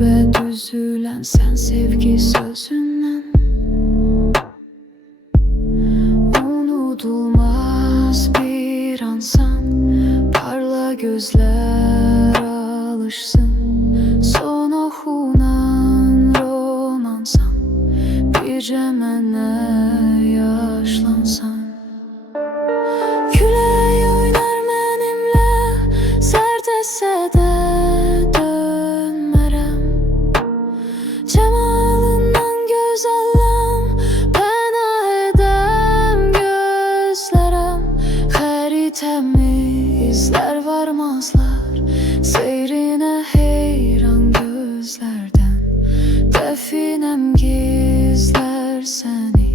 Qürbət üzülən sən sevgi sözündən, unudulmaz bir ansan. Parla gözler alışsın, son oxunan romansan. Bircə mənə yaşlansan. Külək oynar mənimlə, sərd etsə də dönmərəm. Cəmalından göz alam, pənah edəm gözlərəm. Xəritəmi izlər varmazlar, seyrinə heyran gözlərdən. Dəfinəm gizlər səni,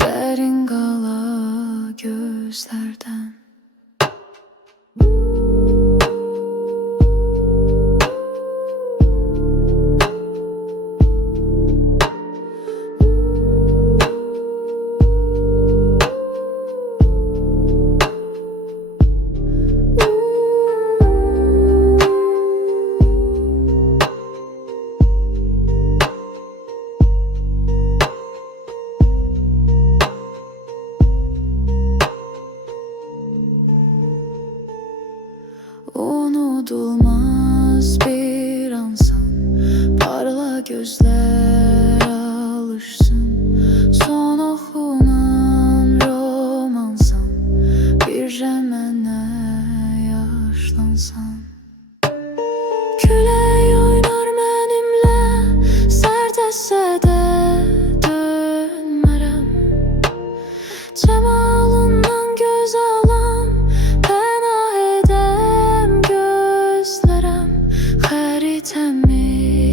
dərin qala gözlərdən. Unudulmaz bir ansan, parla gözler alışsın, son oxunan romansan. Bircə mənə yaşlansan. Külək oynar mənimlə, sərd etsə də dönmərəm. Cəmalından göz alam, pənah edəm gözlərəm. Xəritəmi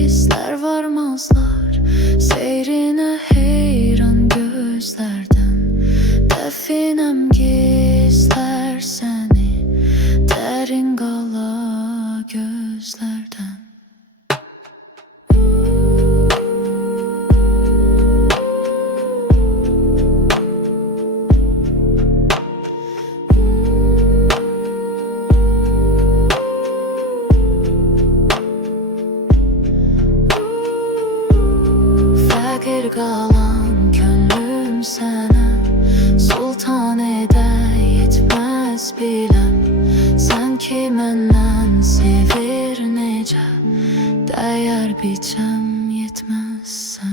izlər varmazlar, seyrinə heyran gözlərdən. Dəfinəm gizlər səni, dərin qala gözlərdən. Fəqir qalan könlüm sənə, sultan edə yetməz biləm. Sən ki məndən sevir necə, dəyər biçəm yetməz sən.